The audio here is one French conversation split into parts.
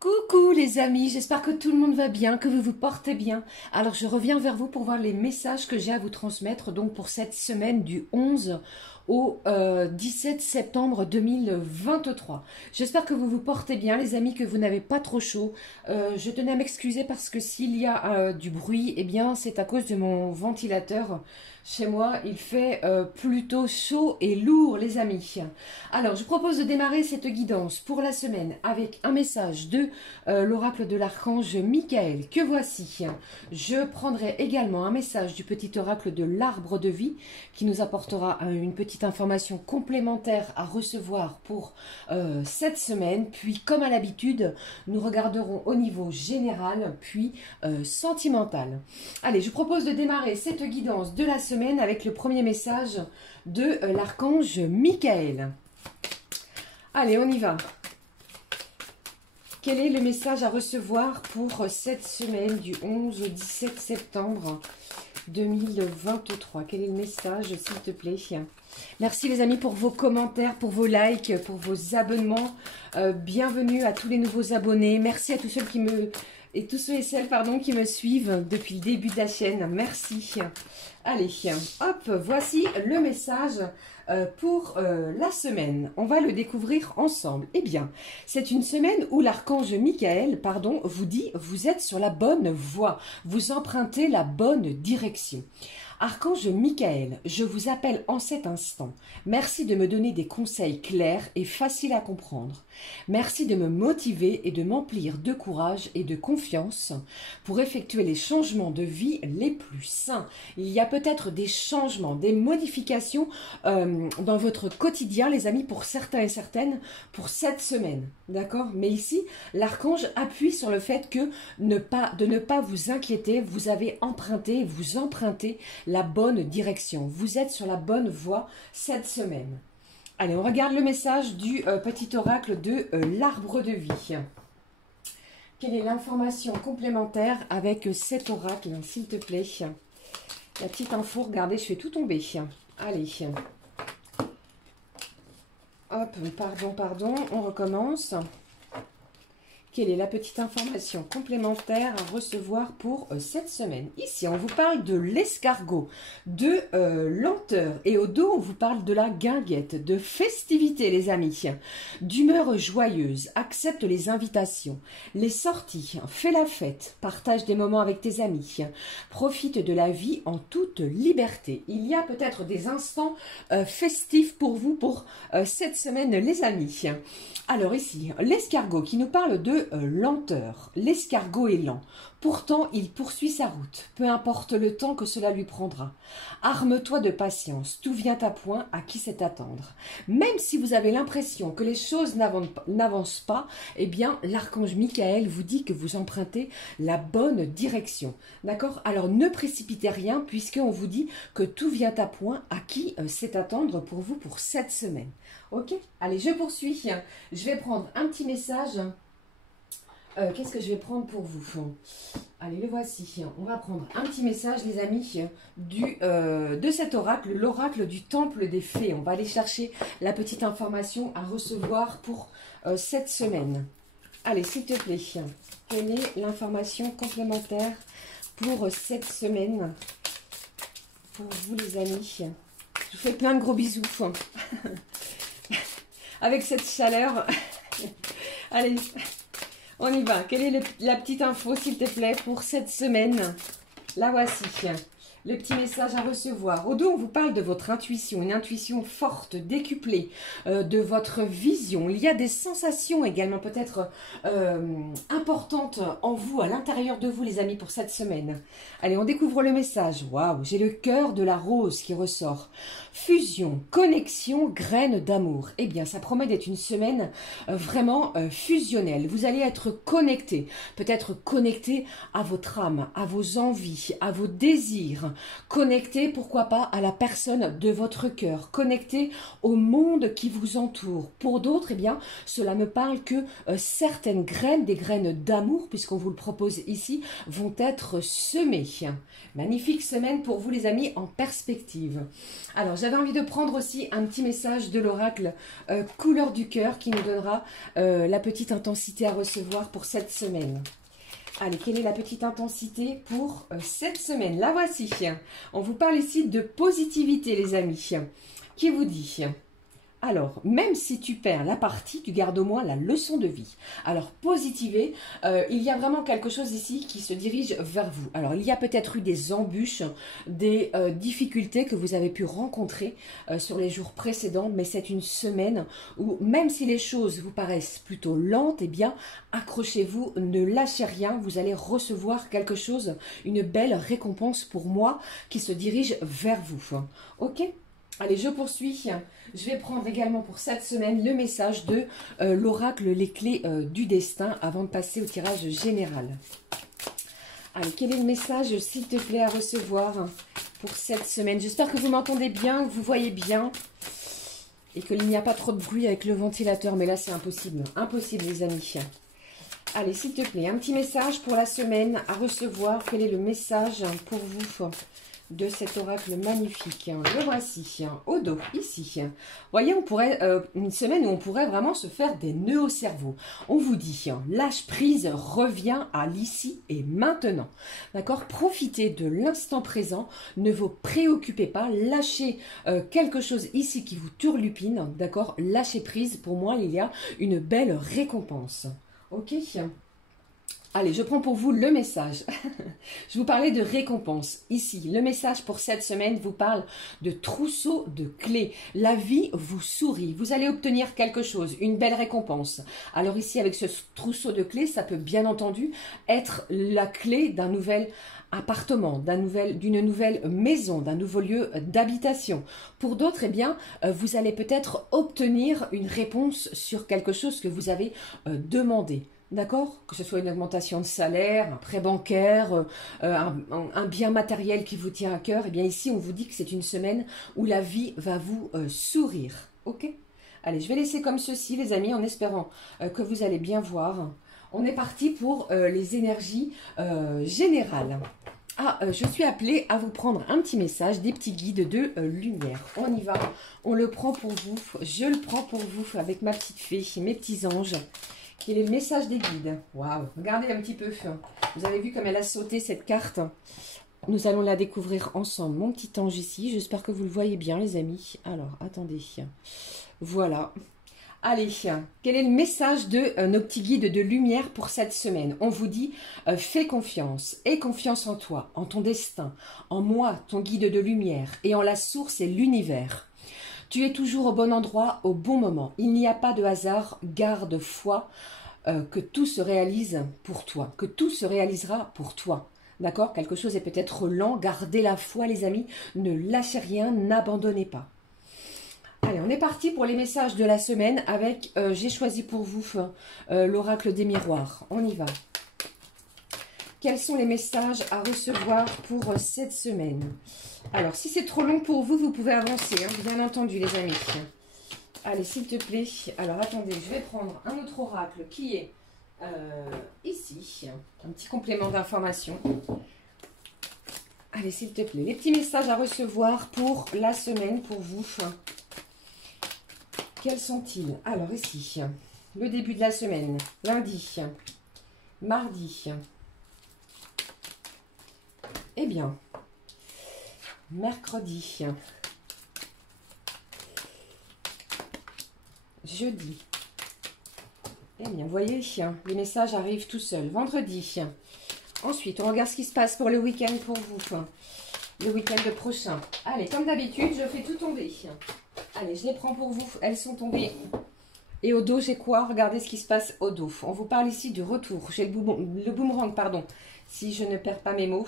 Coucou les amis, j'espère que tout le monde va bien, que vous vous portez bien. Alors je reviens vers vous pour voir les messages que j'ai à vous transmettre donc pour cette semaine du 11 au 17 septembre 2023. J'espère que vous vous portez bien les amis, que vous n'avez pas trop chaud. Je tenais à m'excuser parce que s'il y a du bruit, eh bien c'est à cause de mon ventilateur. Chez moi, il fait plutôt chaud et lourd, les amis. Alors, je propose de démarrer cette guidance pour la semaine avec un message de l'oracle de l'archange Michael, que voici. Je prendrai également un message du petit oracle de l'arbre de vie qui nous apportera une petite information complémentaire à recevoir pour cette semaine. Puis, comme à l'habitude, nous regarderons au niveau général, puis sentimental. Allez, je propose de démarrer cette guidance de la semaine avec le premier message de l'archange Michael. Allez, on y va. Quel est le message à recevoir pour cette semaine du 11 au 17 septembre 2023? Quel est le message, s'il te plaît? Merci les amis pour vos commentaires, pour vos likes, pour vos abonnements. Bienvenue à tous les nouveaux abonnés. Merci à tous ceux tous ceux et celles qui me suivent depuis le début de la chaîne. Merci. Allez, hop, voici le message pour la semaine. On va le découvrir ensemble. Eh bien, c'est une semaine où l'archange Michael, vous dit, vous êtes sur la bonne voie. Vous empruntez la bonne direction. Archange Michael, je vous appelle en cet instant. Merci de me donner des conseils clairs et faciles à comprendre. Merci de me motiver et de m'emplir de courage et de confiance pour effectuer les changements de vie les plus sains. Il y a peut-être des changements, des modifications dans votre quotidien, les amis, pour certains et certaines, pour cette semaine. D'accord? Mais ici, l'archange appuie sur le fait que de ne pas vous inquiéter, vous empruntez la bonne direction. Vous êtes sur la bonne voie cette semaine. Allez, on regarde le message du petit oracle de l'arbre de vie. Quelle est l'information complémentaire avec cet oracle, s'il te plaît? La petite info, regardez, je fais tout tomber. Allez. Hop, pardon, on recommence. Quelle est la petite information complémentaire à recevoir pour cette semaine? Ici, on vous parle de l'escargot, de lenteur. Et au dos, on vous parle de la guinguette, de festivité, les amis. D'humeur joyeuse, accepte les invitations, les sorties, fais la fête, partage des moments avec tes amis. Profite de la vie en toute liberté. Il y a peut-être des instants festifs pour vous pour cette semaine, les amis. Alors ici, l'escargot qui nous parle de lenteur. L'escargot est lent. Pourtant, il poursuit sa route, peu importe le temps que cela lui prendra. Arme-toi de patience, tout vient à point, à qui sait attendre. Même si vous avez l'impression que les choses n'avancent pas, eh bien, l'archange Michael vous dit que vous empruntez la bonne direction. D'accord? Alors, ne précipitez rien, puisqu'on vous dit que tout vient à point, à qui sait attendre pour vous pour cette semaine. Ok? Allez, je poursuis. Je vais prendre un petit message. Qu'est-ce que je vais prendre pour vous? Allez, le voici. On va prendre un petit message, les amis, de cet oracle, l'oracle du temple des fées. On va aller chercher la petite information à recevoir pour cette semaine. Allez, s'il te plaît, quelle est l'information complémentaire pour cette semaine? Pour vous, les amis. Je vous fais plein de gros bisous. Avec cette chaleur. Allez, on y va. Quelle est la petite info, s'il te plaît, pour cette semaine? La voici. Le petit message à recevoir. Au dos, on vous parle de votre intuition, une intuition forte, décuplée, de votre vision. Il y a des sensations également peut-être importantes en vous, à l'intérieur de vous, les amis, pour cette semaine. Allez, on découvre le message. Waouh, j'ai le cœur de la rose qui ressort. Fusion, connexion, graines d'amour. Eh bien, ça promet d'être une semaine vraiment fusionnelle. Vous allez être connecté, peut-être connecté à votre âme, à vos envies, à vos désirs, Connectez, pourquoi pas, à la personne de votre cœur. Connectez au monde qui vous entoure. Pour d'autres, eh bien, cela me parle que certaines graines, des graines d'amour, puisqu'on vous le propose ici, vont être semées. Magnifique semaine pour vous les amis en perspective. Alors j'avais envie de prendre aussi un petit message de l'oracle couleur du cœur qui nous donnera la petite intensité à recevoir pour cette semaine. Allez, quelle est la petite intensité pour cette semaine? La voici. On vous parle ici de positivité les amis. Qui vous dit? Alors, même si tu perds la partie, tu gardes au moins la leçon de vie. Alors, positiver, il y a vraiment quelque chose ici qui se dirige vers vous. Alors, il y a peut-être eu des embûches, des difficultés que vous avez pu rencontrer sur les jours précédents, mais c'est une semaine où, même si les choses vous paraissent plutôt lentes, eh bien, accrochez-vous, ne lâchez rien, vous allez recevoir quelque chose, une belle récompense pour moi qui se dirige vers vous. Ok ? Allez, je poursuis. Je vais prendre également pour cette semaine le message de l'oracle, les clés du destin, avant de passer au tirage général. Allez, quel est le message, s'il te plaît, à recevoir pour cette semaine? J'espère que vous m'entendez bien, que vous voyez bien et qu'il n'y a pas trop de bruit avec le ventilateur. Mais là, c'est impossible. Impossible, les amis. Allez, s'il te plaît, un petit message pour la semaine à recevoir. Quel est le message pour vous de cet oracle magnifique? Le voici, au dos, ici. Vous voyez, on pourrait, une semaine où on pourrait vraiment se faire des nœuds au cerveau. On vous dit, lâche prise, reviens à l'ici et maintenant. D'accord? Profitez de l'instant présent, ne vous préoccupez pas, lâchez quelque chose ici qui vous turlupine, d'accord? Lâchez prise, pour moi, il y a une belle récompense. Ok? Allez, je prends pour vous le message. Je vous parlais de récompense. Ici, le message pour cette semaine vous parle de trousseau de clés. La vie vous sourit. Vous allez obtenir quelque chose, une belle récompense. Alors ici, avec ce trousseau de clés, ça peut bien entendu être la clé d'un nouvel appartement, d'une nouvelle maison, d'un nouveau lieu d'habitation. Pour d'autres, eh bien, vous allez peut-être obtenir une réponse sur quelque chose que vous avez demandé. D'accord? Que ce soit une augmentation de salaire, un prêt bancaire, un bien matériel qui vous tient à cœur. Eh bien ici, on vous dit que c'est une semaine où la vie va vous sourire. Ok? Allez, je vais laisser comme ceci, les amis, en espérant que vous allez bien voir. On est parti pour les énergies générales. Ah, je suis appelée à vous prendre un petit message, des petits guides de lumière. On y va, on le prend pour vous. Je le prends pour vous avec ma petite fée, mes petits anges. Quel est le message des guides? Waouh, regardez un petit peu. Vous avez vu comme elle a sauté cette carte. Nous allons la découvrir ensemble. Mon petit ange ici, j'espère que vous le voyez bien les amis. Alors, attendez. Voilà. Allez, quel est le message de nos petits guides de lumière pour cette semaine? On vous dit, fais confiance, aie confiance en toi, en ton destin, en moi, ton guide de lumière, et en la source et l'univers. Tu es toujours au bon endroit, au bon moment. Il n'y a pas de hasard, garde foi, que tout se réalise pour toi, que tout se réalisera pour toi. D'accord? Quelque chose est peut-être lent, gardez la foi les amis, ne lâchez rien, n'abandonnez pas. Allez, on est parti pour les messages de la semaine avec, j'ai choisi pour vous l'oracle des miroirs. On y va. Quels sont les messages à recevoir pour cette semaine? Alors, si c'est trop long pour vous, vous pouvez avancer, hein, bien entendu, les amis. Allez, s'il te plaît. Alors, attendez, je vais prendre un autre oracle qui est ici. Un petit complément d'information. Allez, s'il te plaît. Les petits messages à recevoir pour la semaine, pour vous. Quels sont-ils? Alors, ici, le début de la semaine. Lundi, mardi. Eh bien, mercredi, jeudi. Eh bien, vous voyez, les messages arrivent tout seuls. Vendredi. Ensuite, on regarde ce qui se passe pour le week-end pour vous. Le week-end prochain. Allez, comme d'habitude, je fais tout tomber. Allez, je les prends pour vous. Elles sont tombées Et au dos, j'ai quoi? Regardez ce qui se passe au dos. On vous parle ici du retour. J'ai le boomerang, pardon. Si je ne perds pas mes mots.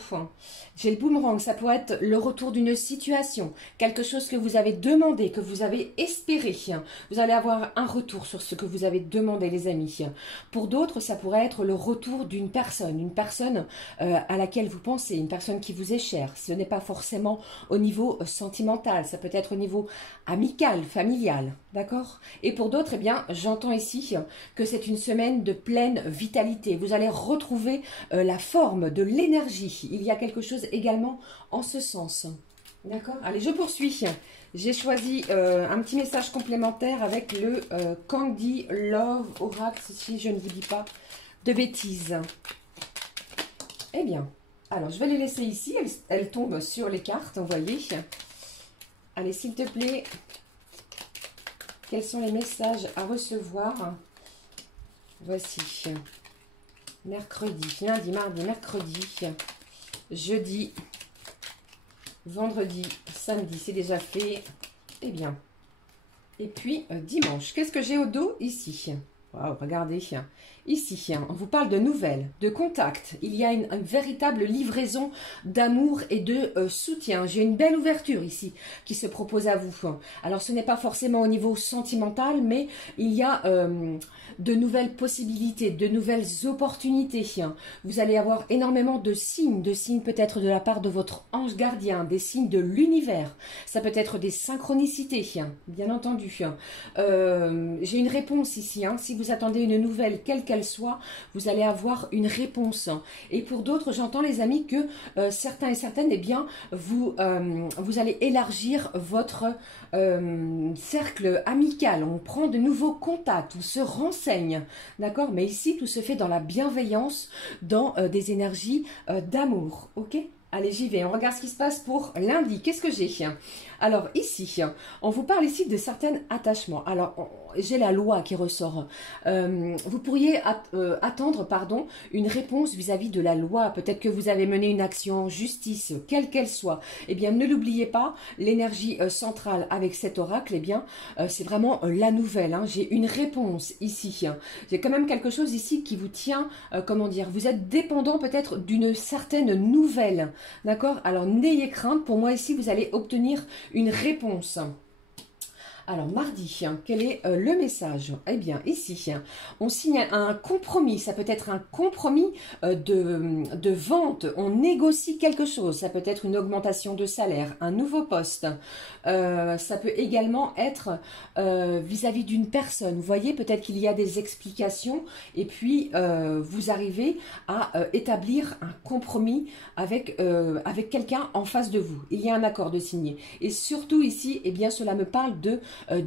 J'ai le boomerang, ça pourrait être le retour d'une situation, quelque chose que vous avez demandé, que vous avez espéré. Vous allez avoir un retour sur ce que vous avez demandé, les amis. Pour d'autres, ça pourrait être le retour d'une personne à laquelle vous pensez, une personne qui vous est chère. Ce n'est pas forcément au niveau sentimental, ça peut être au niveau amical, familial, d'accord? Et pour d'autres, eh bien, j'entends ici que c'est une semaine de pleine vitalité. Vous allez retrouver la forme de l'énergie. Il y a quelque chose également en ce sens. D'accord? Allez, je poursuis. J'ai choisi un petit message complémentaire avec le Candy Love Oracle, si je ne vous dis pas de bêtises. Eh bien, alors je vais les laisser ici. Elles tombent sur les cartes, vous voyez. Allez, s'il te plaît, quels sont les messages à recevoir? Voici. Mercredi, lundi, mardi, mercredi, jeudi, vendredi, samedi, c'est déjà fait. Eh bien. Et puis, dimanche, qu'est-ce que j'ai au dos ici? Waouh, regardez. Ici, on vous parle de nouvelles, de contacts. Il y a une véritable livraison d'amour et de soutien. J'ai une belle ouverture ici qui se propose à vous. Alors, ce n'est pas forcément au niveau sentimental, mais il y a de nouvelles possibilités, de nouvelles opportunités. Vous allez avoir énormément de signes peut-être de la part de votre ange gardien, des signes de l'univers. Ça peut être des synchronicités, bien entendu. J'ai une réponse ici. Si vous attendez une nouvelle, quelle qu'elle soit, vous allez avoir une réponse. Et pour d'autres, j'entends les amis que certains et certaines, eh bien, vous allez élargir votre cercle amical. On prend de nouveaux contacts, on se renseigne, d'accord? Mais ici, tout se fait dans la bienveillance, dans des énergies d'amour, ok? Allez, j'y vais. On regarde ce qui se passe pour lundi. Qu'est-ce que j'ai? Alors, ici, on vous parle ici de certains attachements. Alors, j'ai la loi qui ressort. Vous pourriez attendre, pardon, une réponse vis-à-vis de la loi. Peut-être que vous avez mené une action en justice, quelle qu'elle soit. Eh bien, ne l'oubliez pas, l'énergie centrale avec cet oracle, eh bien, c'est vraiment la nouvelle. J'ai une réponse ici. J'ai quand même quelque chose ici qui vous tient, comment dire, vous êtes dépendant peut-être d'une certaine nouvelle. D'accord? Alors, n'ayez crainte. Pour moi, ici, vous allez obtenir une réponse. Alors, mardi, quel est le message? Eh bien, ici, on signe un compromis. Ça peut être un compromis de vente. On négocie quelque chose. Ça peut être une augmentation de salaire, un nouveau poste. Ça peut également être vis-à-vis d'une personne. Vous voyez, peut-être qu'il y a des explications et puis vous arrivez à établir un compromis avec quelqu'un en face de vous. Il y a un accord de signer. Et surtout ici, eh bien, cela me parle de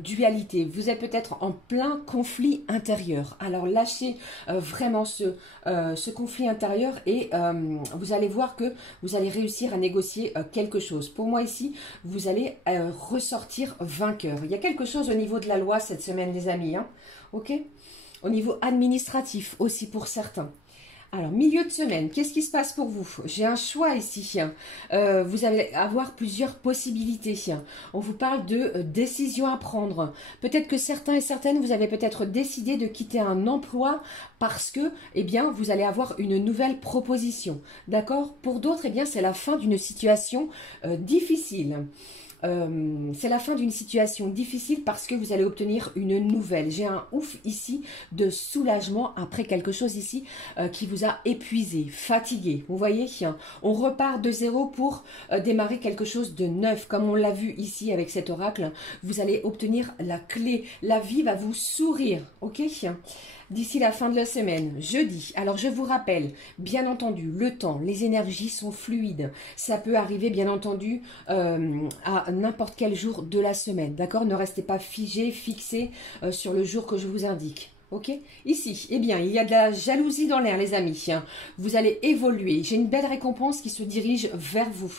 dualité. Vous êtes peut-être en plein conflit intérieur. Alors lâchez vraiment ce conflit intérieur et vous allez voir que vous allez réussir à négocier quelque chose. Pour moi ici, vous allez ressortir vainqueur. Il y a quelque chose au niveau de la loi cette semaine, les amis. Ok? Au niveau administratif aussi pour certains. Alors, milieu de semaine, qu'est-ce qui se passe pour vous? J'ai un choix ici. Vous allez avoir plusieurs possibilités. On vous parle de décisions à prendre. Peut-être que certains et certaines, vous avez peut-être décidé de quitter un emploi parce que, eh bien, vous allez avoir une nouvelle proposition. D'accord? Pour d'autres, eh bien, c'est la fin d'une situation difficile. C'est la fin d'une situation difficile parce que vous allez obtenir une nouvelle. J'ai un ouf ici de soulagement après quelque chose ici qui vous a épuisé, fatigué. Vous voyez, on repart de zéro pour démarrer quelque chose de neuf. Comme on l'a vu ici avec cet oracle, vous allez obtenir la clé. La vie va vous sourire, ok? D'ici la fin de la semaine, jeudi. Alors, je vous rappelle, bien entendu, le temps, les énergies sont fluides. Ça peut arriver, bien entendu, à n'importe quel jour de la semaine. D'accord? Ne restez pas figé, fixé sur le jour que je vous indique. Ok, ici, eh bien, il y a de la jalousie dans l'air, les amis. Vous allez évoluer. J'ai une belle récompense qui se dirige vers vous.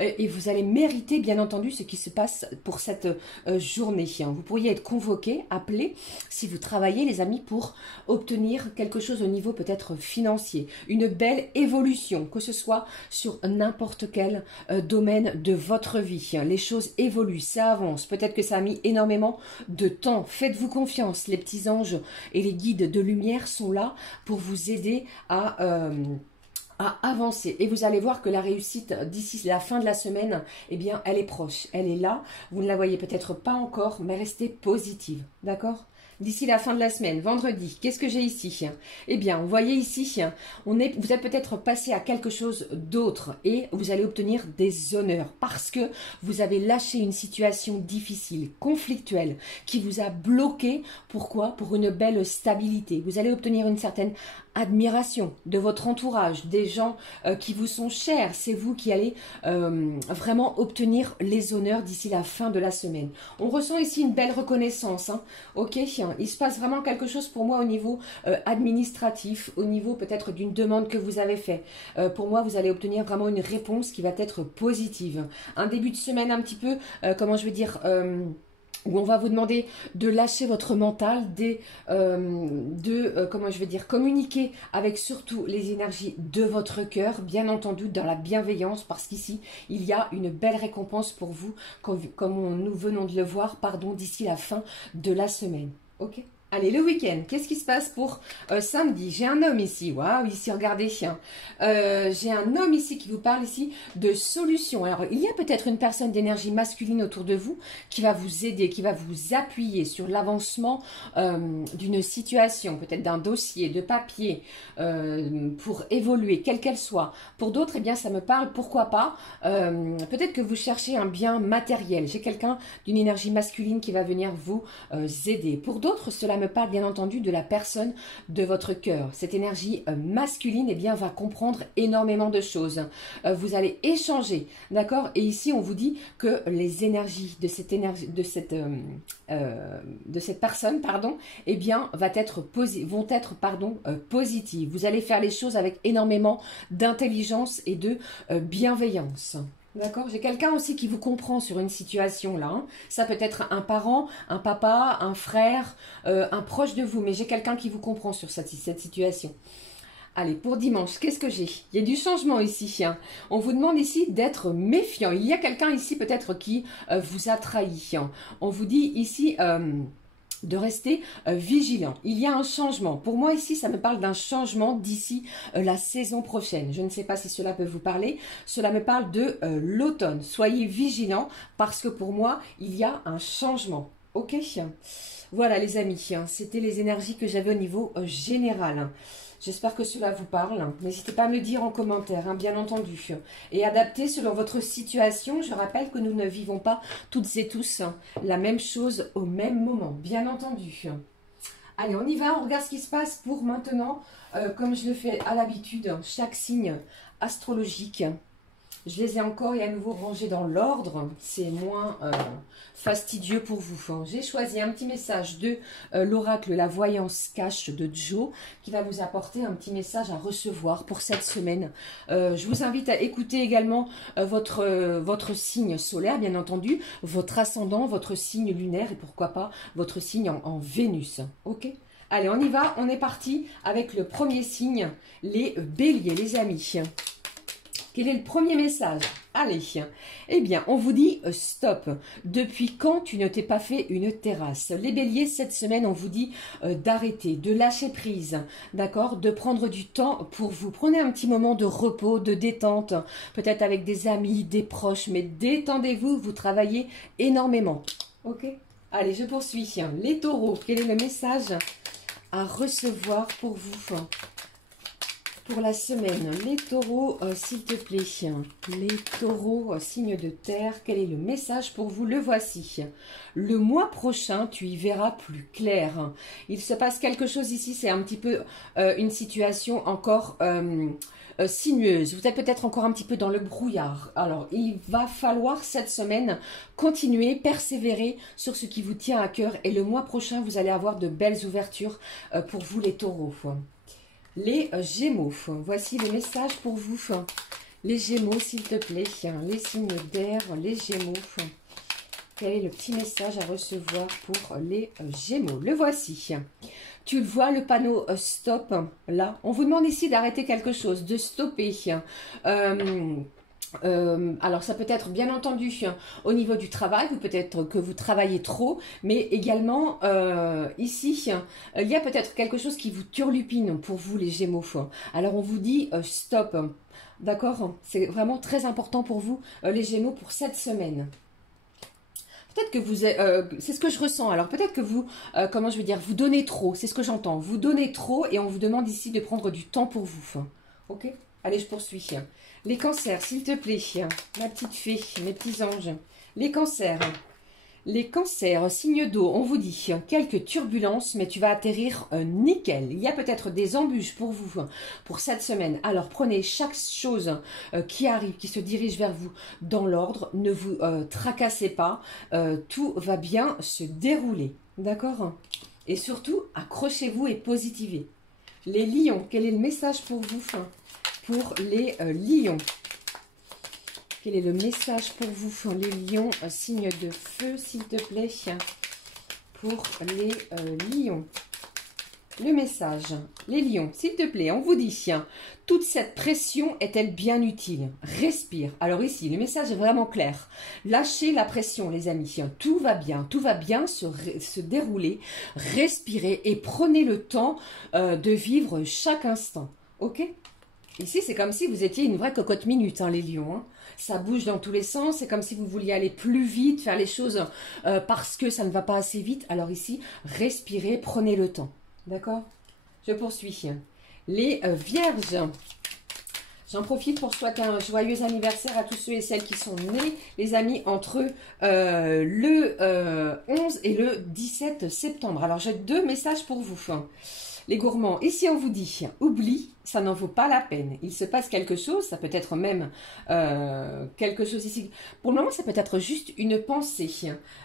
Et vous allez mériter, bien entendu, ce qui se passe pour cette journée. Vous pourriez être convoqué, appelé, si vous travaillez, les amis, pour obtenir quelque chose au niveau peut-être financier. Une belle évolution, que ce soit sur n'importe quel domaine de votre vie. Les choses évoluent, ça avance. Peut-être que ça a mis énormément de temps. Faites-vous confiance, les petits anges et les guides de lumière sont là pour vous aider à avancer. Et vous allez voir que la réussite d'ici la fin de la semaine, eh bien, elle est proche. Elle est là. Vous ne la voyez peut-être pas encore, mais restez positive. D'accord ? D'ici la fin de la semaine, vendredi, qu'est-ce que j'ai ici? Eh bien, vous voyez ici, vous êtes peut-être passé à quelque chose d'autre et vous allez obtenir des honneurs parce que vous avez lâché une situation difficile, conflictuelle, qui vous a bloqué. Pourquoi? Pour une belle stabilité. Vous allez obtenir une certaine admiration de votre entourage, des gens qui vous sont chers. C'est vous qui allez vraiment obtenir les honneurs d'ici la fin de la semaine. On ressent ici une belle reconnaissance, hein. Ok, il se passe vraiment quelque chose pour moi au niveau administratif, au niveau peut-être d'une demande que vous avez fait. Pour moi, vous allez obtenir vraiment une réponse qui va être positive. Un début de semaine un petit peu, comment je vais dire... où on va vous demander de lâcher votre mental, comment je vais dire, communiquer avec surtout les énergies de votre cœur, bien entendu dans la bienveillance, parce qu'ici, il y a une belle récompense pour vous, comme nous venons de le voir, pardon, d'ici la fin de la semaine. Ok ? Allez, le week-end, qu'est-ce qui se passe pour samedi? J'ai un homme ici, waouh, ici, regardez, j'ai un homme ici qui vous parle ici de solutions. Alors, il y a peut-être une personne d'énergie masculine autour de vous qui va vous aider, qui va vous appuyer sur l'avancement d'une situation, peut-être d'un dossier, de papier, pour évoluer, quelle qu'elle soit. Pour d'autres, eh bien, ça me parle, pourquoi pas, peut-être que vous cherchez un bien matériel. J'ai quelqu'un d'une énergie masculine qui va venir vous aider. Pour d'autres, cela me parle bien entendu de la personne de votre cœur. Cette énergie masculine, eh bien, va comprendre énormément de choses. Vous allez échanger, d'accord? Et ici, on vous dit que les énergies de cette personne, pardon, eh bien, vont être positives. Vous allez faire les choses avec énormément d'intelligence et de bienveillance. D'accord, j'ai quelqu'un aussi qui vous comprend sur une situation là. Hein. Ça peut être un parent, un papa, un frère, un proche de vous. Mais j'ai quelqu'un qui vous comprend sur cette situation. Allez, pour dimanche, qu'est-ce que j'ai? Il y a du changement ici. Hein. On vous demande ici d'être méfiant. Il y a quelqu'un ici peut-être qui vous a trahi. Hein. On vous dit ici... de rester vigilant. Il y a un changement. Pour moi ici, ça me parle d'un changement d'ici la saison prochaine. Je ne sais pas si cela peut vous parler. Cela me parle de l'automne. Soyez vigilants parce que pour moi, il y a un changement. Ok? Voilà les amis, c'était les énergies que j'avais au niveau général. J'espère que cela vous parle. N'hésitez pas à me le dire en commentaire, hein, bien entendu. Et adaptez selon votre situation. Je rappelle que nous ne vivons pas toutes et tous la même chose au même moment, bien entendu. Allez, on y va, on regarde ce qui se passe pour maintenant. Comme je le fais à l'habitude, chaque signe astrologique. Je les ai encore et à nouveau rangés dans l'ordre. C'est moins fastidieux pour vous. Hein. J'ai choisi un petit message de l'oracle La Voyance Cache de Joe qui va vous apporter un petit message à recevoir pour cette semaine. Je vous invite à écouter également votre signe solaire, bien entendu, votre ascendant, votre signe lunaire et pourquoi pas votre signe en Vénus. Ok ? Allez, on y va. On est parti avec le premier signe, les béliers, les amis. Quel est le premier message? Allez, eh bien, on vous dit stop. Depuis quand tu ne t'es pas fait une terrasse? Les béliers, cette semaine, on vous dit d'arrêter, de lâcher prise, d'accord? De prendre du temps pour vous. Prenez un petit moment de repos, de détente, peut-être avec des amis, des proches, mais détendez-vous, vous travaillez énormément. Ok? Allez, je poursuis. Les taureaux, quel est le message à recevoir pour vous? Pour la semaine, les taureaux, s'il te plaît. Les taureaux, signe de terre, quel est le message pour vous? Le voici. Le mois prochain, tu y verras plus clair. Il se passe quelque chose ici, c'est un petit peu une situation encore sinueuse. Vous êtes peut-être encore un petit peu dans le brouillard. Alors, il va falloir cette semaine continuer, persévérer sur ce qui vous tient à cœur. Et le mois prochain, vous allez avoir de belles ouvertures pour vous les taureaux. Les Gémeaux, voici les messages pour vous. Les Gémeaux, s'il te plaît. Les signes d'air, les Gémeaux. Quel est le petit message à recevoir pour les Gémeaux? Le voici. Tu le vois, le panneau stop, là. On vous demande ici d'arrêter quelque chose, de stopper. Alors ça peut être bien entendu au niveau du travail, ou peut-être que vous travaillez trop, mais également ici il y a peut-être quelque chose qui vous turlupine pour vous les Gémeaux. Alors on vous dit stop, d'accord? C'est vraiment très important pour vous les Gémeaux pour cette semaine. Peut-être que vous c'est ce que je ressens. Alors peut-être que vous, comment je vais dire, vous donnez trop, c'est ce que j'entends. Vous donnez trop et on vous demande ici de prendre du temps pour vous. Ok? Allez, je poursuis. Les cancers, s'il te plaît. Ma petite fée, mes petits anges. Les cancers. Les cancers, signe d'eau, on vous dit quelques turbulences, mais tu vas atterrir nickel. Il y a peut-être des embûches pour vous, pour cette semaine. Alors prenez chaque chose qui arrive, qui se dirige vers vous dans l'ordre. Ne vous tracassez pas. Tout va bien se dérouler. D'accord? Et surtout, accrochez-vous et positivez. Les lions, quel est le message pour vous? Pour les lions. Quel est le message pour vous, les lions, signe de feu, s'il te plaît, pour les lions. Le message, les lions, s'il te plaît, on vous dit, toute cette pression est-elle bien utile? Respire. Alors ici, le message est vraiment clair. Lâchez la pression, les amis. Tout va bien se dérouler. Respirez et prenez le temps de vivre chaque instant. Ok? Ici, c'est comme si vous étiez une vraie cocotte minute, hein, les lions. Hein. Ça bouge dans tous les sens. C'est comme si vous vouliez aller plus vite, faire les choses parce que ça ne va pas assez vite. Alors ici, respirez, prenez le temps. D'accord? Je poursuis. Les vierges. J'en profite pour souhaiter un joyeux anniversaire à tous ceux et celles qui sont nés, les amis, entre le 11 et le 17 septembre. Alors, j'ai deux messages pour vous. Les gourmands, ici on vous dit, oublie, ça n'en vaut pas la peine. Il se passe quelque chose, ça peut être même quelque chose ici. Pour le moment, ça peut être juste une pensée.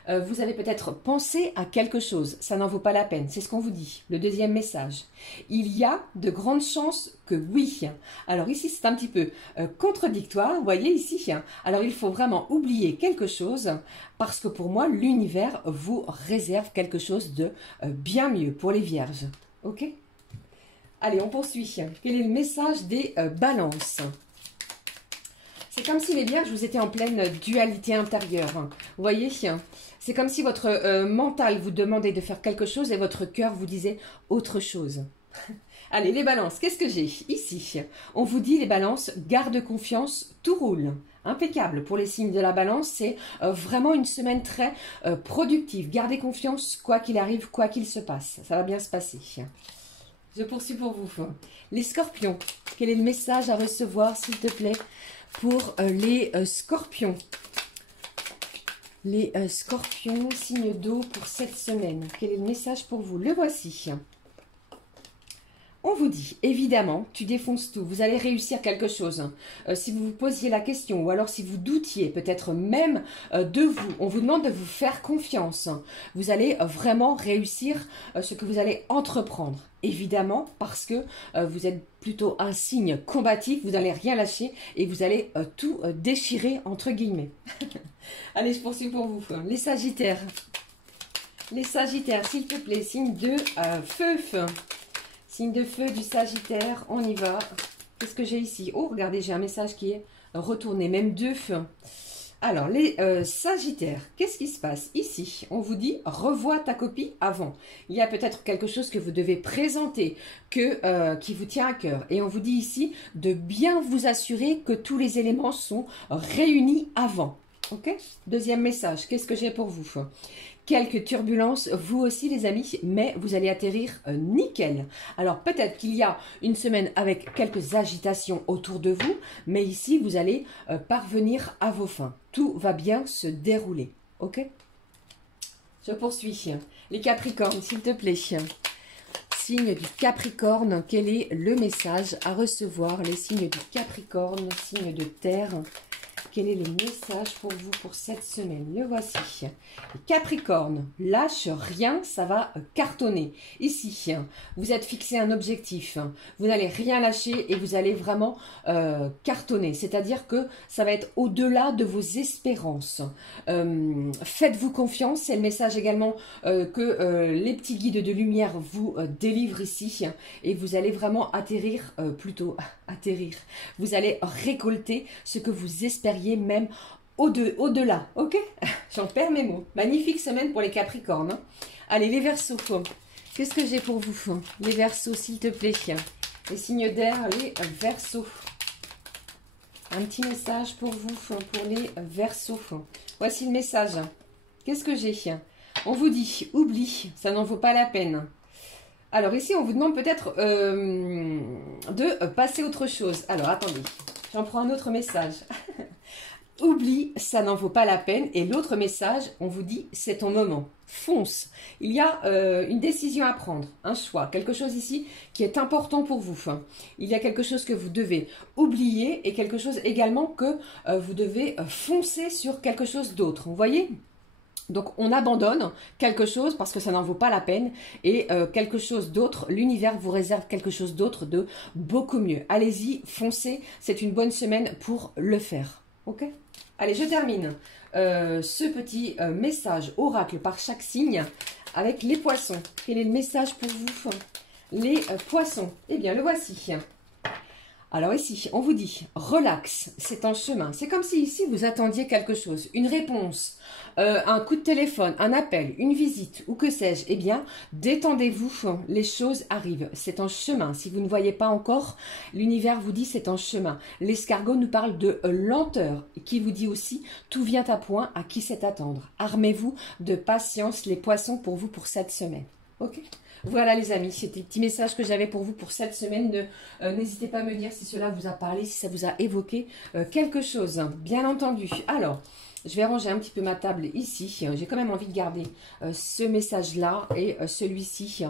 Vous avez peut-être pensé à quelque chose, ça n'en vaut pas la peine. C'est ce qu'on vous dit. Le deuxième message. Il y a de grandes chances que oui. Alors ici, c'est un petit peu contradictoire, vous voyez ici. Alors il faut vraiment oublier quelque chose parce que pour moi, l'univers vous réserve quelque chose de bien mieux pour les vierges. Ok? Allez, on poursuit. Quel est le message des balances? C'est comme si les vierges, vous étiez en pleine dualité intérieure. Vous voyez? C'est comme si votre mental vous demandait de faire quelque chose et votre cœur vous disait autre chose. Allez, les balances, qu'est-ce que j'ai ici? On vous dit, les balances, garde confiance, tout roule. Impeccable. Pour les signes de la balance, c'est vraiment une semaine très productive. Gardez confiance, quoi qu'il arrive, quoi qu'il se passe. Ça va bien se passer. Je poursuis pour vous. Les scorpions, quel est le message à recevoir, s'il te plaît, pour les scorpions? Les scorpions, signe d'eau pour cette semaine. Quel est le message pour vous? Le voici. On vous dit, évidemment, tu défonces tout, vous allez réussir quelque chose. Si vous vous posiez la question, ou alors si vous doutiez peut-être même de vous, on vous demande de vous faire confiance. Vous allez vraiment réussir ce que vous allez entreprendre. Évidemment, parce que vous êtes plutôt un signe combatif, vous n'allez rien lâcher et vous allez tout déchirer, entre guillemets. Allez, je poursuis pour vous. Les Sagittaires. Les Sagittaires, s'il te plaît, signe de feu. Signe de feu du Sagittaire, on y va. Qu'est-ce que j'ai ici? Oh, regardez, j'ai un message qui est retourné, même deux feux. Alors, les Sagittaires, qu'est-ce qui se passe ici? On vous dit, revois ta copie avant. Il y a peut-être quelque chose que vous devez présenter, qui vous tient à cœur. Et on vous dit ici de bien vous assurer que tous les éléments sont réunis avant. Ok? Deuxième message, qu'est-ce que j'ai pour vous? quelques turbulences, vous aussi les amis, mais vous allez atterrir nickel. Alors peut-être qu'il y a une semaine avec quelques agitations autour de vous, mais ici vous allez parvenir à vos fins. Tout va bien se dérouler, ok? Je poursuis. Les Capricornes, s'il te plaît. Signe du Capricorne, quel est le message à recevoir? Les signes du Capricorne, signe de terre. Quel est le message pour vous pour cette semaine? Le voici. Capricorne, lâche rien, ça va cartonner. Ici, vous êtes fixé un objectif. Vous n'allez rien lâcher et vous allez vraiment cartonner. C'est-à-dire que ça va être au-delà de vos espérances. Faites-vous confiance. C'est le message également que les petits guides de lumière vous délivrent ici. Et vous allez vraiment atterrir, vous allez récolter ce que vous espériez même au-delà, ok? J'en perds mes mots. Magnifique semaine pour les Capricornes. Hein. Allez, les Verseaux. Qu'est-ce que j'ai pour vous? Les Verseaux, s'il te plaît. Les signes d'air, les Verseaux. Un petit message pour vous, pour les Verseaux. Voici le message. Qu'est-ce que j'ai? On vous dit, oublie, ça n'en vaut pas la peine. Alors ici, on vous demande peut-être de passer à autre chose. Alors, attendez, j'en prends un autre message. Oublie, ça n'en vaut pas la peine. Et l'autre message, on vous dit, c'est ton moment. Fonce. Il y a une décision à prendre, un choix, quelque chose ici qui est important pour vous. Il y a quelque chose que vous devez oublier et quelque chose également que vous devez foncer sur quelque chose d'autre. Vous voyez ? Donc, on abandonne quelque chose parce que ça n'en vaut pas la peine et quelque chose d'autre, l'univers vous réserve quelque chose d'autre de beaucoup mieux. Allez-y, foncez, c'est une bonne semaine pour le faire. Ok ? Allez, je termine ce petit message oracle par chaque signe avec les poissons. Quel est le message pour vous, les poissons? Eh bien, le voici. Alors ici, on vous dit, relax, c'est en chemin. C'est comme si ici, vous attendiez quelque chose, une réponse, un coup de téléphone, un appel, une visite, ou que sais-je. Eh bien, détendez-vous, les choses arrivent. C'est en chemin. Si vous ne voyez pas encore, l'univers vous dit c'est en chemin. L'escargot nous parle de lenteur, qui vous dit aussi, tout vient à point, à qui c'est attendre. Armez-vous de patience, les poissons, pour vous, pour cette semaine. Ok ? Voilà les amis, c'était le petit message que j'avais pour vous pour cette semaine. N'hésitez pas à me dire si cela vous a parlé, si ça vous a évoqué quelque chose, bien entendu. Alors, je vais ranger un petit peu ma table ici. J'ai quand même envie de garder ce message-là et celui-ci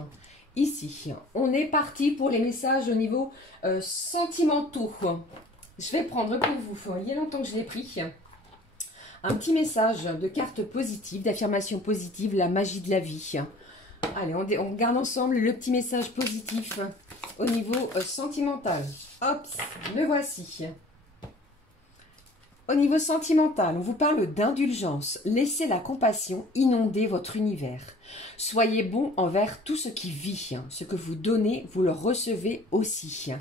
ici. On est parti pour les messages au niveau sentimentaux. Je vais prendre pour vous, il y a longtemps que je l'ai pris, un petit message de cartes positives, d'affirmations positives, la magie de la vie. Allez, on regarde ensemble le petit message positif au niveau sentimental. Hop, le voici. Au niveau sentimental, on vous parle d'indulgence. Laissez la compassion inonder votre univers. Soyez bon envers tout ce qui vit. Ce que vous donnez, vous le recevez aussi.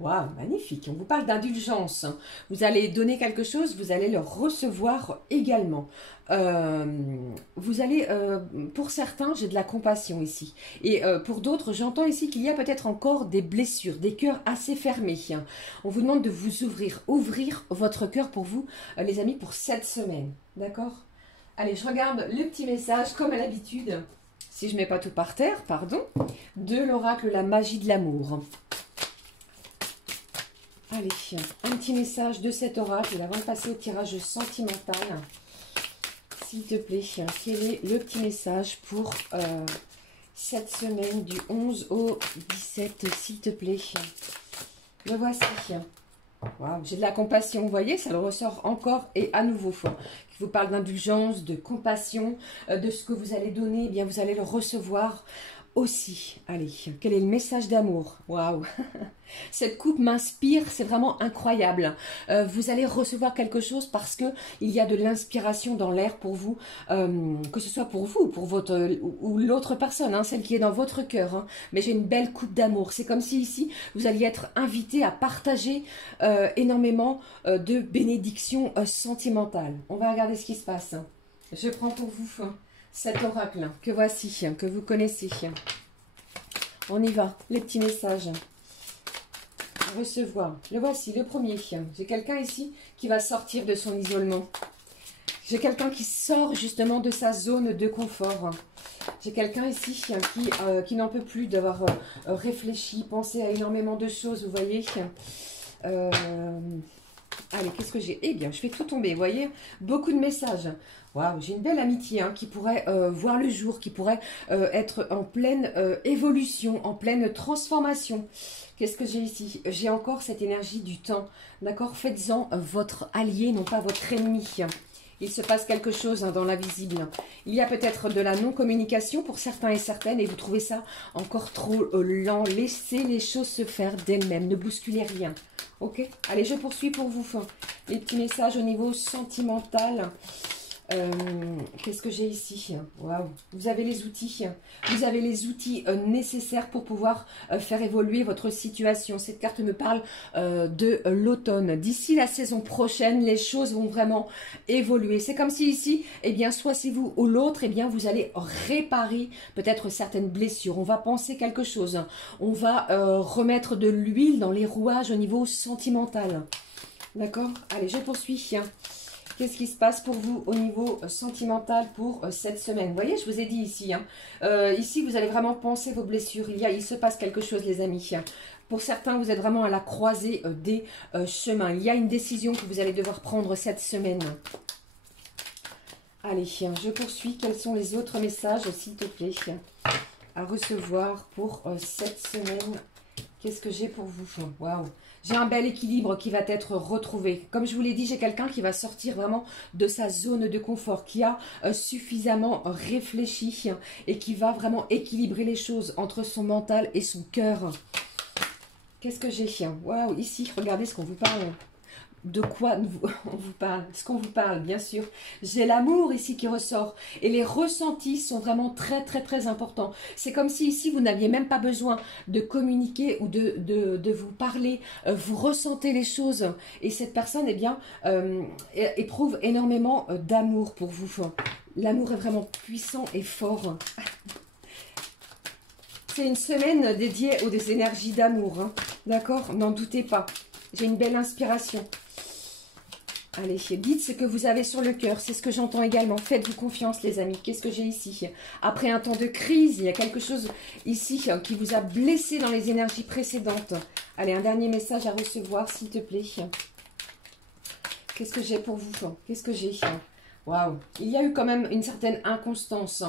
Waouh, magnifique. On vous parle d'indulgence. Vous allez donner quelque chose, vous allez le recevoir également. Vous allez, pour certains, j'ai de la compassion ici. Et pour d'autres, j'entends ici qu'il y a peut-être encore des blessures, des cœurs assez fermés. On vous demande de vous ouvrir votre cœur pour vous, les amis, pour cette semaine. D'accord? Allez, je regarde le petit message, comme à l'habitude, si je ne mets pas tout par terre, pardon, de l'oracle La magie de l'amour. Allez, un petit message de cet oracle avant de passer au tirage sentimental. S'il te plaît, quel est le petit message pour cette semaine du 11 au 17, s'il te plaît? Le voici. Wow, j'ai de la compassion, vous voyez, ça le ressort encore et à nouveau. Qui vous parle d'indulgence, de compassion, de ce que vous allez donner, eh bien vous allez le recevoir aussi. Allez, quel est le message d'amour? Waouh. Cette coupe m'inspire, c'est vraiment incroyable. Vous allez recevoir quelque chose parce que il y a de l'inspiration dans l'air pour vous, que ce soit pour vous, pour votre ou l'autre personne, hein, celle qui est dans votre cœur. Hein. Mais j'ai une belle coupe d'amour. C'est comme si ici vous alliez être invité à partager énormément de bénédictions sentimentales. On va regarder ce qui se passe. Je prends pour vous cet oracle que voici, que vous connaissez. On y va, les petits messages. Recevoir. Le voici, le premier. J'ai quelqu'un ici qui va sortir de son isolement. J'ai quelqu'un qui sort justement de sa zone de confort. J'ai quelqu'un ici qui n'en peut plus d'avoir réfléchi, pensé à énormément de choses, vous voyez. Allez, qu'est-ce que j'ai? Eh bien, je fais tout tomber, vous voyez. Beaucoup de messages. Waouh, j'ai une belle amitié qui pourrait voir le jour, qui pourrait être en pleine évolution, en pleine transformation. Qu'est-ce que j'ai ici? J'ai encore cette énergie du temps. D'accord? Faites-en votre allié, non pas votre ennemi. Il se passe quelque chose dans l'invisible. Il y a peut-être de la non-communication pour certains et certaines et vous trouvez ça encore trop lent. Laissez les choses se faire d'elles-mêmes. Ne bousculez rien. Ok? Allez, je poursuis pour vous. Les petits messages au niveau sentimental. Qu'est-ce que j'ai ici? Waouh, vous avez les outils. Vous avez les outils nécessaires pour pouvoir faire évoluer votre situation. Cette carte me parle de l'automne. D'ici la saison prochaine, les choses vont vraiment évoluer. C'est comme si ici, eh bien, soit c'est vous ou l'autre, eh bien, vous allez réparer peut-être certaines blessures. On va penser quelque chose. On va remettre de l'huile dans les rouages au niveau sentimental. D'accord? Allez, je poursuis. Qu'est-ce qui se passe pour vous au niveau sentimental pour cette semaine? Vous voyez, je vous ai dit ici. Ici, vous allez vraiment penser vos blessures. Il se passe quelque chose, les amis. Pour certains, vous êtes vraiment à la croisée des chemins. Il y a une décision que vous allez devoir prendre cette semaine. Allez, je poursuis. Quels sont les autres messages, s'il te plaît, à recevoir pour cette semaine? Qu'est-ce que j'ai pour vous? Waouh! J'ai un bel équilibre qui va être retrouvé. Comme je vous l'ai dit, j'ai quelqu'un qui va sortir vraiment de sa zone de confort, qui a suffisamment réfléchi et qui va vraiment équilibrer les choses entre son mental et son cœur. Qu'est-ce que j'ai? Waouh! Ici, regardez ce qu'on vous parle. De quoi on vous parle? Ce qu'on vous parle, bien sûr. J'ai l'amour ici qui ressort. Et les ressentis sont vraiment très, très, très importants. C'est comme si ici, vous n'aviez même pas besoin de communiquer ou de vous parler. Vous ressentez les choses. Et cette personne, eh bien, éprouve énormément d'amour pour vous. L'amour est vraiment puissant et fort. C'est une semaine dédiée aux des énergies d'amour. D'accord? N'en doutez pas. J'ai une belle inspiration. Allez, dites ce que vous avez sur le cœur. C'est ce que j'entends également. Faites-vous confiance, les amis. Qu'est-ce que j'ai ici? Après un temps de crise, il y a quelque chose ici qui vous a blessé dans les énergies précédentes. Allez, un dernier message à recevoir, s'il te plaît. Qu'est-ce que j'ai pour vous? Qu'est-ce que j'ai? Waouh! Il y a eu quand même une certaine inconstance.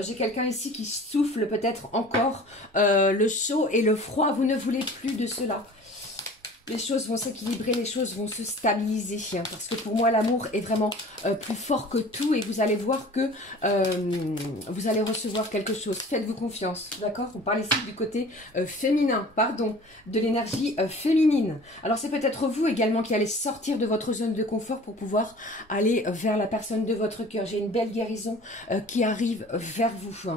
J'ai quelqu'un ici qui souffle peut-être encore le chaud et le froid. Vous ne voulez plus de cela. Les choses vont s'équilibrer, les choses vont se stabiliser. Parce que pour moi, l'amour est vraiment plus fort que tout. Et vous allez voir que vous allez recevoir quelque chose. Faites-vous confiance, d'accord? On parle ici du côté féminin, pardon, de l'énergie féminine. Alors, c'est peut-être vous également qui allez sortir de votre zone de confort pour pouvoir aller vers la personne de votre cœur. J'ai une belle guérison qui arrive vers vous.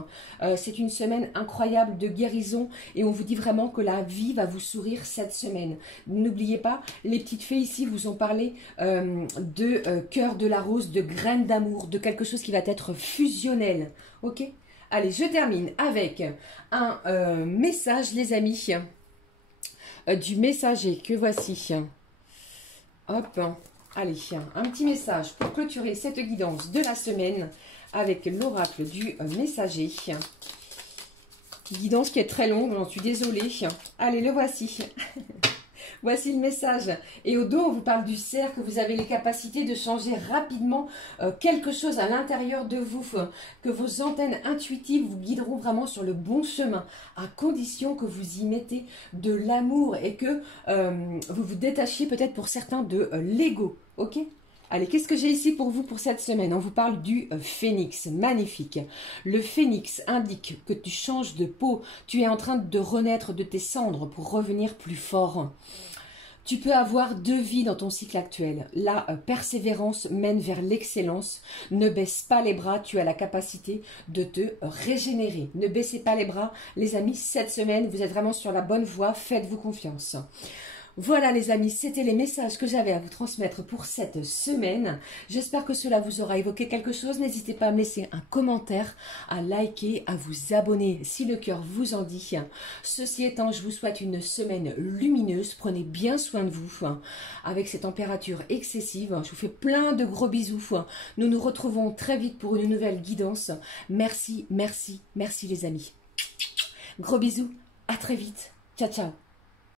C'est une semaine incroyable de guérison. Et on vous dit vraiment que la vie va vous sourire cette semaine. N'oubliez pas, les petites fées ici vous ont parlé de cœur de la rose, de graines d'amour, de quelque chose qui va être fusionnel. Ok? Allez, je termine avec un message, les amis, du messager que voici. Hop, allez, un petit message pour clôturer cette guidance de la semaine avec l'oracle du messager. Guidance qui est très longue, j'en suis désolée. Allez, le voici. Voici le message. Et au dos, on vous parle du cerf, que vous avez les capacités de changer rapidement quelque chose à l'intérieur de vous, que vos antennes intuitives vous guideront vraiment sur le bon chemin, à condition que vous y mettez de l'amour et que vous vous détachiez peut-être pour certains de l'ego. Ok ? Allez, qu'est-ce que j'ai ici pour vous pour cette semaine? On vous parle du phénix, magnifique. Le phénix indique que tu changes de peau, tu es en train de renaître de tes cendres pour revenir plus fort. Tu peux avoir deux vies dans ton cycle actuel. La persévérance mène vers l'excellence. Ne baisse pas les bras, tu as la capacité de te régénérer. Ne baissez pas les bras, les amis, cette semaine, vous êtes vraiment sur la bonne voie, faites-vous confiance. Voilà les amis, c'était les messages que j'avais à vous transmettre pour cette semaine. J'espère que cela vous aura évoqué quelque chose. N'hésitez pas à me laisser un commentaire, à liker, à vous abonner si le cœur vous en dit. Ceci étant, je vous souhaite une semaine lumineuse. Prenez bien soin de vous. Avec ces températures excessives, je vous fais plein de gros bisous. Nous nous retrouvons très vite pour une nouvelle guidance. Merci, merci, merci les amis. Gros bisous, à très vite. Ciao, ciao.